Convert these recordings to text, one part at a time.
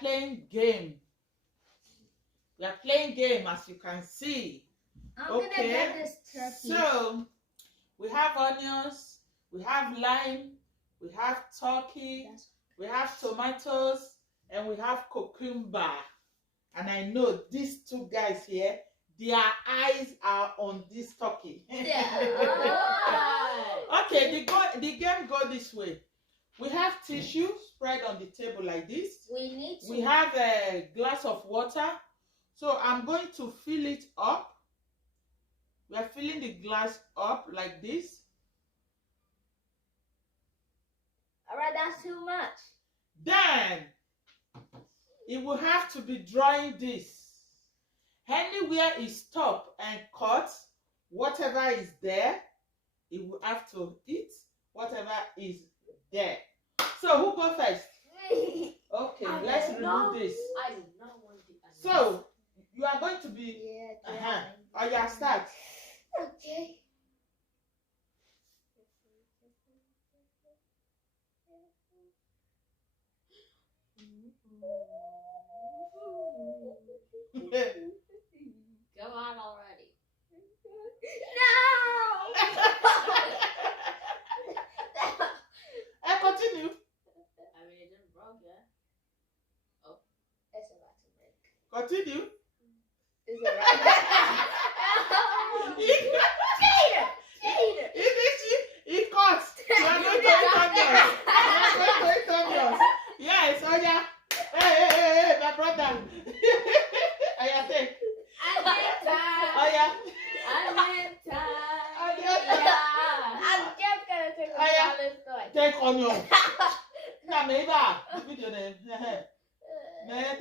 playing game. We are playing game, as you can see. I'm gonna get this turkey. So we have onions, we have lime, we have turkey, we have tomatoes, and we have cucumber. And I know these two guys here, their eyes are on this turkey. Okay, the game go this way. We have tissue spread on the table like this. We have a glass of water. So I'm going to fill it up. We are filling the glass up like this. All right, that's too much. Then it will have to be drawing this. Anywhere it stop and cut, whatever is there, it will have to eat whatever is there. So who goes first? Okay, let's remove this. I do not want the onions. So you are going to be Oh yeah, start. Okay. Come on already. No! Continue. I mean, it didn't broke yet. Oh. It's about to break. Continue. Is it right? He cuts. You are going to eat onions. You are going to eat onions. Yes, oh yeah. Hey, my brother. Oh yeah, take. Onion time. Oh yeah. Onion time. Onion time. Yeah. I'm just gonna take a Oh, yeah. solid story. Take onion. Now, maybe the video name.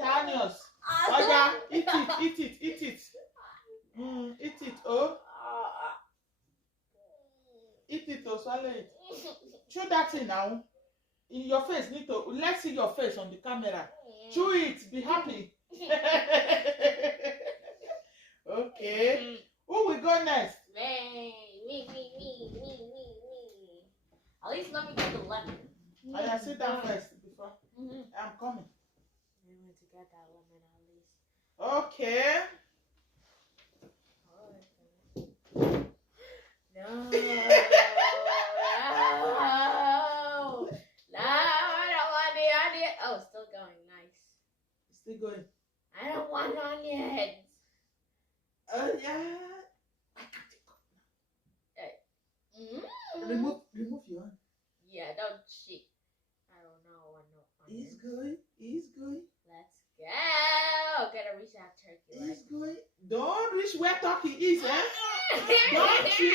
Onions. Oh yeah, eat it. Eat it. Oh. Eat it, oh, swallow it. Chew that thing now. In your face, let's see your face on the camera. Chew it, be happy. Okay. Who will go next? Me. At least let me get the lemon. I sit down first before. I'm coming. I want to get that lemon at least. Okay. No, I don't want the onion. Oh, still going. Nice. Still going. I don't want onions. Oh yeah. I can't take off now. Remove your hand. Yeah, don't cheat. I don't know. I know onions. He's going. Let's go. Gotta reach that turkey. He's going. Don't reach where turkey is, eh? Don't cheat.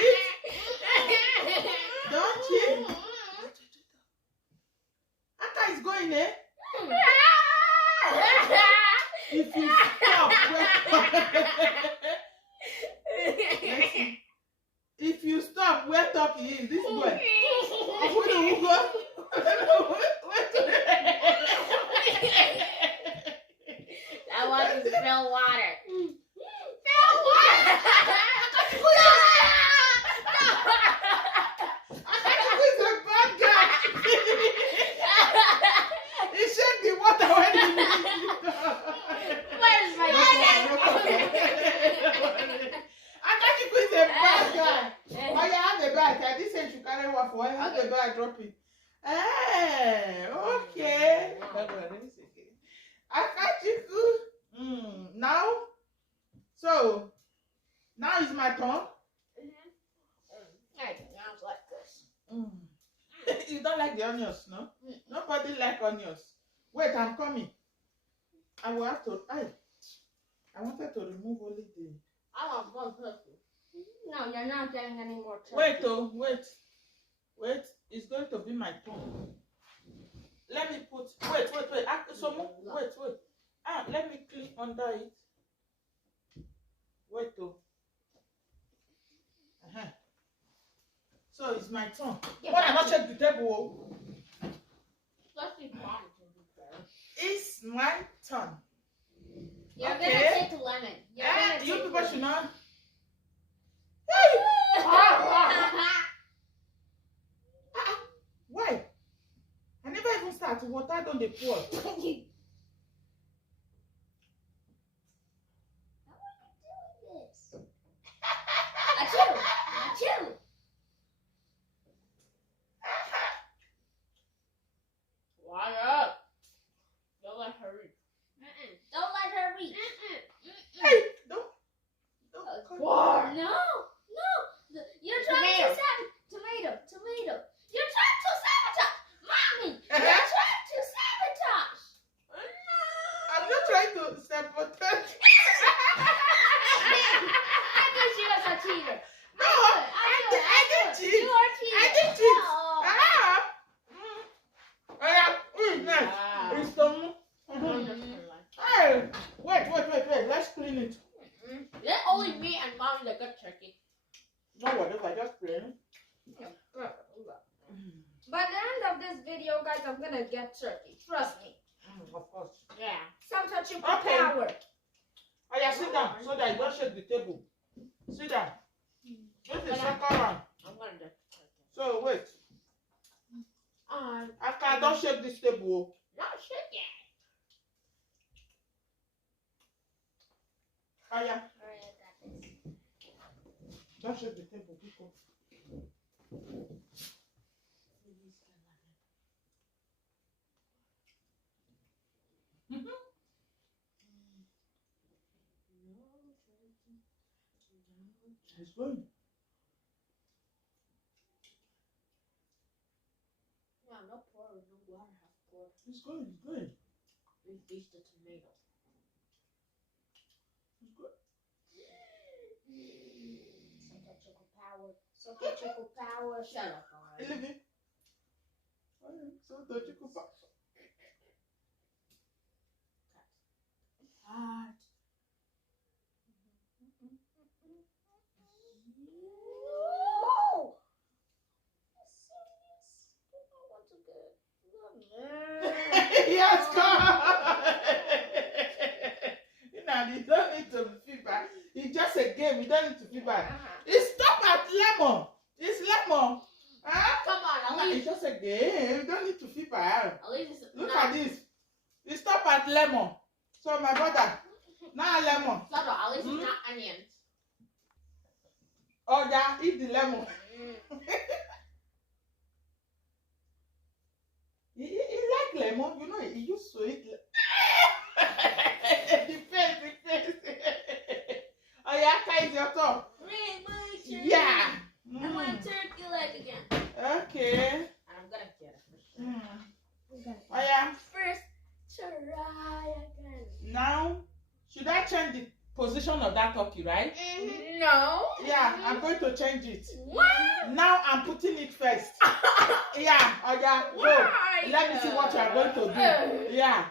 Don't cheat. Aka is going, eh? If you stop if you stop where turkey is, this way. Who go? That one is real water. Drop it. Hey, okay. I got you good. Now, so now is my turn. Sounds like this. You don't like the onions, no? Nobody like onions. Wait, I'm coming. I will have to. I wanted to remove only the. I want one turkey. No, you're not getting any more turkey. Wait. It's going to be my turn. Let me put. Wait. Wait. Let me click under it. Wait. So it's my turn. Yeah, But I not check the table. Let's be quiet to be fair. It's my turn. You're Okay. gonna take the lemon. You people should not. Why? I never even started. Water don't they pour. eating it. Then only me and mommy that got turkey. No, whatever, just playing. By the end of this video, guys, I'm gonna get turkey. Trust me. Of course. Yeah. Sometimes you Okay. power. Oh yeah, sit down so that you don't shake the table. Sit down. This is second round. I'm gonna get turkey. So wait. After I don't shake this table. Not shaking. Oh yeah. Alright, I got this. Don't shake the table, people. It's good. Yeah, no pork, no water, half pork. It's good. It's good. We fish the tomato. It's good. Sucker choco power. Shut up, alright. Elevate. So don't you go back. Hot. No! Serious? Do not want to get. Yes, come. You know, you don't need to feel bad. It's just a game. You don't need to feel bad. It's stop at lemon. It's lemon. Huh? Come on, No, at it's least. just a game. You don't need to feel bad. At least it's Look not. at this. It stop at lemon. So my brother, now lemon. Shut up, at least it's not onions. Oh yeah, eat the lemon. He like lemon. You know, he used to eat. The face. Oh yeah, cut your tongue. Ring my turkey. Yeah. I want turkey leg again. Okay. And I'm gonna get it for sure. Oh yeah. First, try again. Now, should I change the position of that turkey, right? No. Yeah, I'm going to change it. What? Now I'm putting it first. Yeah, oh yeah, go. Why? Let me see what you are going to do. Yeah.